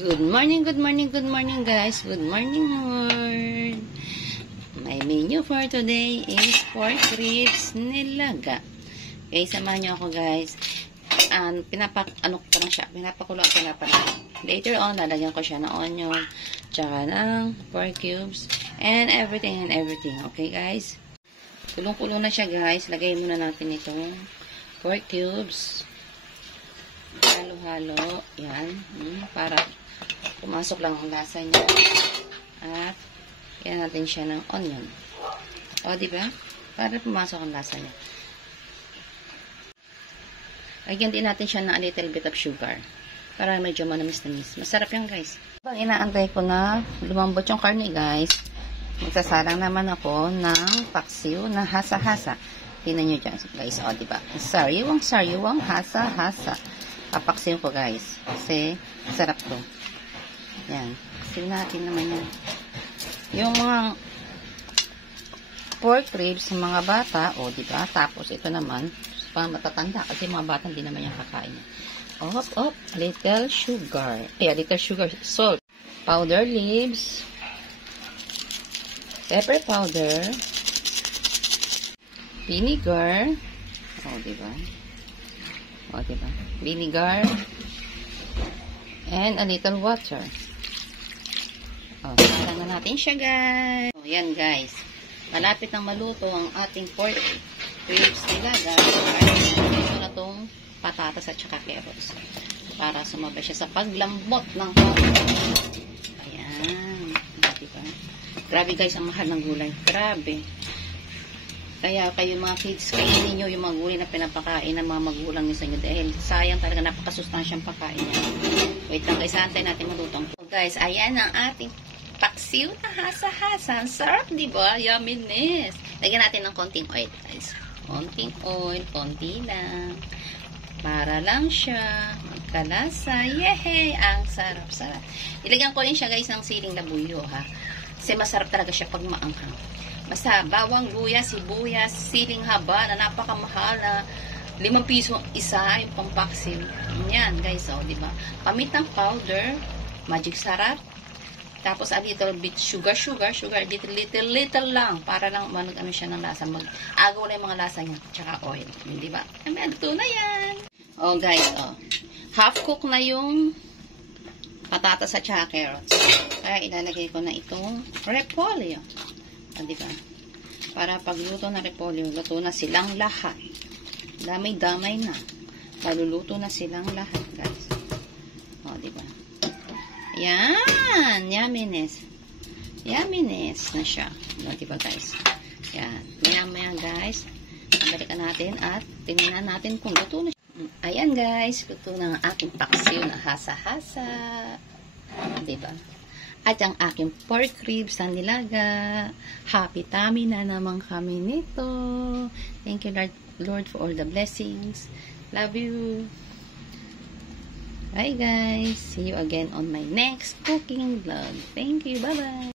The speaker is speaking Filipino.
Good morning, good morning, good morning guys. Good morning world. My menu for today is pork ribs nilaga. Okay, samahan nyo ako guys. Pinapakulo ko na pala. Later on, lalagyan ko siya ng onion, tsaka ng pork cubes, and everything. Okay guys? Kulong-kulo na siya guys. Lagay muna natin itong pork cubes. Halo-halo. Yan. Para pumasok lang ang lasa niya. At yan natin siya ng onion. O, diba? Para pumasok ang lasa niya. Lagyan din natin siya ng a little bit of sugar. Para medyo manamis-namis. Masarap yan, guys. Habang inaantay ko na lumambot yung karne, guys, magsasalang naman ako ng paksiw na hasa-hasa. Tingnan nyo dyan, guys. O, diba? Sariwang hasa-hasa. Papaksiw ko, guys. Kasi, sarap to. Yan. Paksiw natin naman yan. Yung mga pork ribs sa mga bata, o, diba? Tapos, ito naman, pang matatanda kasi mga bata hindi naman yung kakain. Little sugar. Little sugar. Salt. Powder leaves. Pepper powder. Vinegar. Diba? Vinegar. And a little water. Sala na natin siya, guys. Yan, guys. Malapit nang maluto ang ating pork ribs nilaga. Ito na itong patatas at saka carrots. Para sumabay siya sa paglambot ng karne. Ayan. Diba? Grabe guys, ang mahal ng gulay. Grabe. Kaya kayo mga kids, kainin nyo yung mga gulay na pinapakain ng mga magulang nyo sa inyo. Dahil sayang talaga, napakasustansyang pagkain niya. Wait lang guys, antay natin malutong. So guys, ayan ang ating paksiw na hasa-hasa. Ang sarap, diba? Yumminess. Lagyan natin ng konting oil, guys. Konting oil, konti lang. Para lang siya magkalasa. Yehey! Ang sarap-sarap. Ilagyan ko rin siya, guys, ng siling labuyo, ha? Kasi masarap talaga siya pag maanghang. Basta, bawang, luya, sibuyas, siling haba na napakamahal na 5 piso isa yung pampaksiw. Yan, guys, o, diba? Pamitang powder, magic sarap. Tapos, a little bit sugar, little lang, para lang ano siya ng lasa, mag-agaw na yung mga lasa niya, tsaka oil, di ba? Ito na yan. Guys, half cook na yung patatas at tsaka carrots. Kaya ilalagay ko na itong repolyo. Di ba? Para pagluto na repolyo, luto na silang lahat. Damay-damay na. Maluluto na silang lahat, guys. Di ba? Yan! Yumminess. Yumminess na siya. Diba guys? Yan. Maya-maya guys. Balikan natin at tingnan natin kung luto na siya. Ayan guys. Luto na ang aking paksiw na hasa-hasa. Diba? At ang aking pork ribs na nilaga. Happy tummy na naman kami nito. Thank you Lord for all the blessings. Love you. Bye guys. See you again on my next cooking vlog. Thank you. Bye-bye.